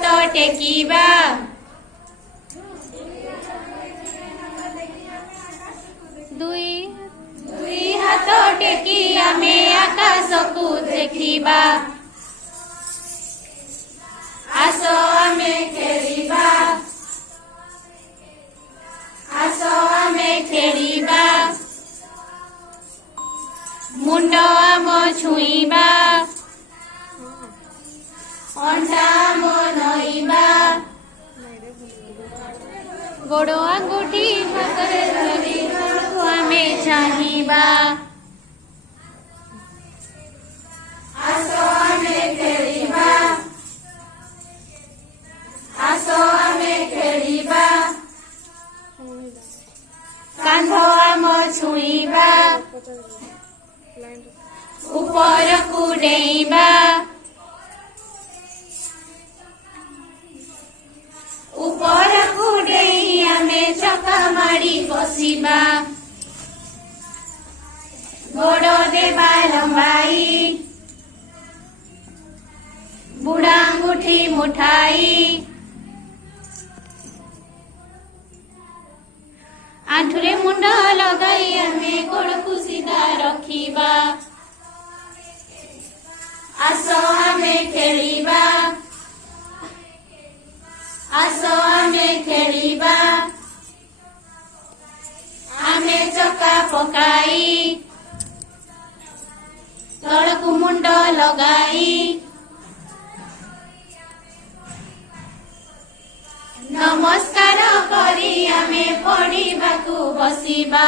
हाथ टेकिबा दुई हाथ टेकी आमे आकाश को देखिबा आस आमे खेलिबा आस आमे खेलिबा मुंड आम छुईबा अंडा आम नईबा गोड़ आंगुठी हाथरे धरी तळकु आमे चाहिबा आस आमे खेलिबा आस आमे खेलिबा कांध आम छुईबा ऊपर को डेइबा ऊपर को डेई आमे चका मारी बसिबा गोड़ देबा लंबाई बुढ़ा अंगूठी मुठाई आंठुरे मुंड लगाई आमे गोड़ को सीधा रखिबा आस आमे खेलिबा आस आमे खेलिबा आमे चका पकाई तळकु मुंड लगाई नमस्कार करी आमे पढ़िबाकु बसिबा।